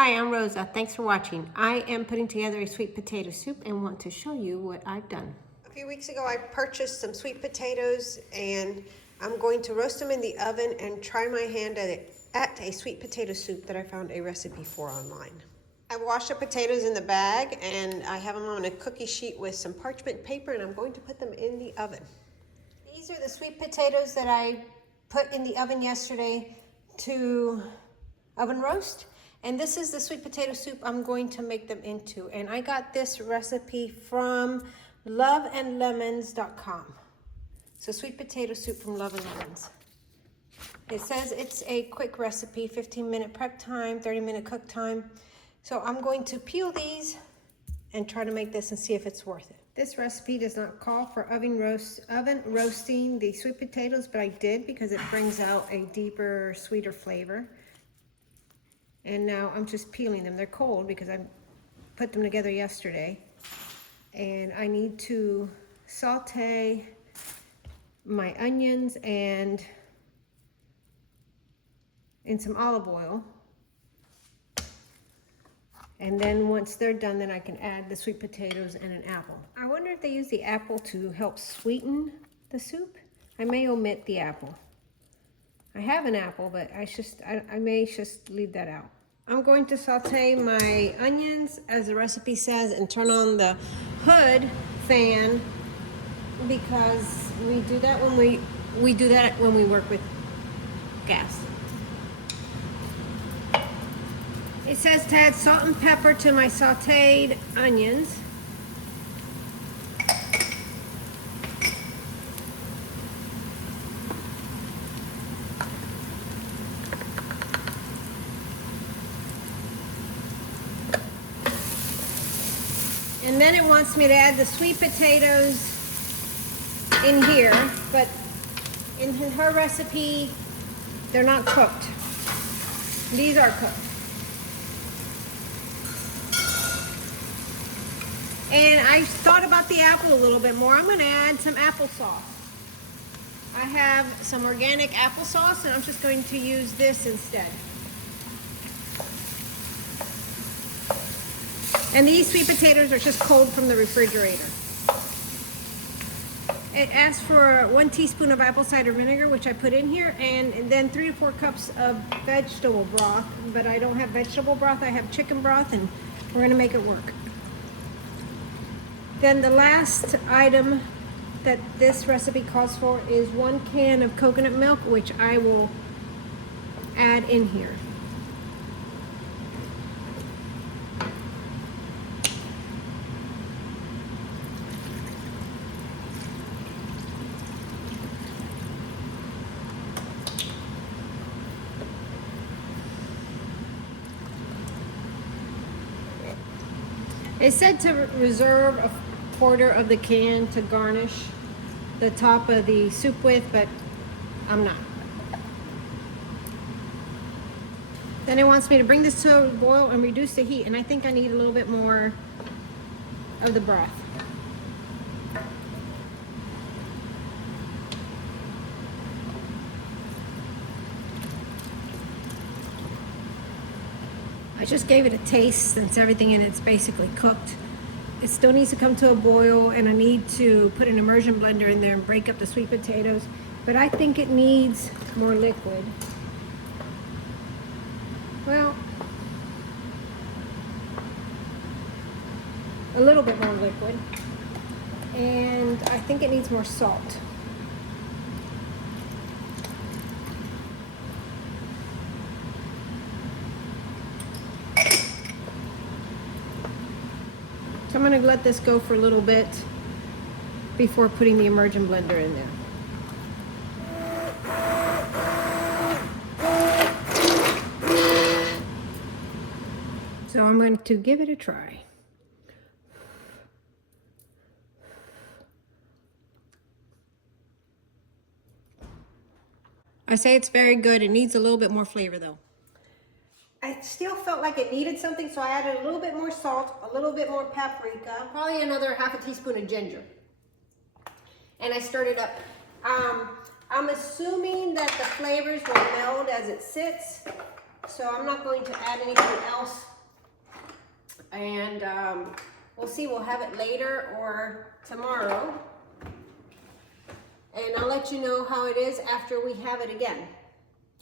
Hi, I'm Rosa. Thanks for watching. I am putting together a sweet potato soup and want to show you what I've done. A few weeks ago I purchased some sweet potatoes and I'm going to roast them in the oven and try my hand at a sweet potato soup that I found a recipe for online. I washed the potatoes in the bag and I have them on a cookie sheet with some parchment paper and I'm going to put them in the oven. These are the sweet potatoes that I put in the oven yesterday to oven roast. And this is the sweet potato soup I'm going to make them into. And I got this recipe from loveandlemons.com. So sweet potato soup from Love and Lemons. It says it's a quick recipe, 15-minute prep time, 30-minute cook time. So I'm going to peel these and try to make this and see if it's worth it. This recipe does not call for oven roasting the sweet potatoes, but I did because it brings out a deeper, sweeter flavor. And now I'm just peeling them. They're cold because I put them together yesterday. And I need to saute my onions and in some olive oil. And then once they're done, then I can add the sweet potatoes and an apple. I wonder if they use the apple to help sweeten the soup. I may omit the apple. I have an apple, but I may just leave that out. I'm going to saute my onions as the recipe says and turn on the hood fan because we do that when we work with gas. It says to add salt and pepper to my sauteed onions. And then it wants me to add the sweet potatoes in here, but in her recipe, they're not cooked. These are cooked. And I thought about the apple a little bit more. I'm going to add some applesauce. I have some organic applesauce, and I'm just going to use this instead. And these sweet potatoes are just cold from the refrigerator. It asks for 1 teaspoon of apple cider vinegar, which I put in here, and then 3 to 4 cups of vegetable broth. But I don't have vegetable broth, I have chicken broth, and we're gonna make it work. Then the last item that this recipe calls for is 1 can of coconut milk, which I will add in here. It said to reserve a quarter of the can to garnish the top of the soup with, but I'm not. Then it wants me to bring this to a boil and reduce the heat, and I think I need a little bit more of the broth. I just gave it a taste since everything in it's basically cooked. It still needs to come to a boil, and I need to put an immersion blender in there and break up the sweet potatoes, but I think it needs more liquid. Well, a little bit more liquid, and I think it needs more salt. So I'm going to let this go for a little bit before putting the immersion blender in there. So I'm going to give it a try. I say it's very good. It needs a little bit more flavor though. I still felt like it needed something, so I added a little bit more salt, a little bit more paprika, probably another ½ teaspoon of ginger. And I stirred it up. I'm assuming that the flavors will meld as it sits, so I'm not going to add anything else And we'll see, we'll have it later or tomorrow. And I'll let you know how it is after we have it again.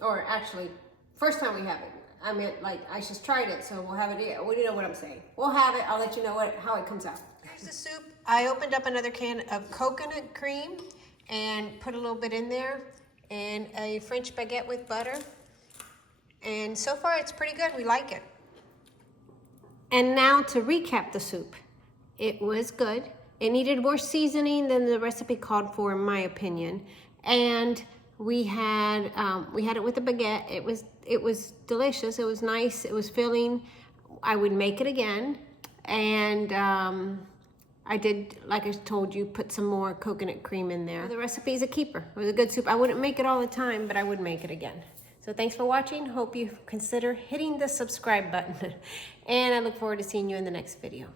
Or actually, first time we have it. I meant, like, I just tried it, so we'll have it. Well, you know what I'm saying. We'll have it. I'll let you know how it comes out. Here's the soup. I opened up another can of coconut cream and put a little bit in there, and a French baguette with butter. And so far, it's pretty good. We like it. And now to recap the soup. It was good. It needed more seasoning than the recipe called for, in my opinion. And we had it with a baguette. It was delicious. It was nice. It was filling. I would make it again. And I did, like I told you, put some more coconut cream in there. The recipe is a keeper. It was a good soup. I wouldn't make it all the time, but I would make it again. So thanks for watching. Hope you consider hitting the subscribe button. And I look forward to seeing you in the next video.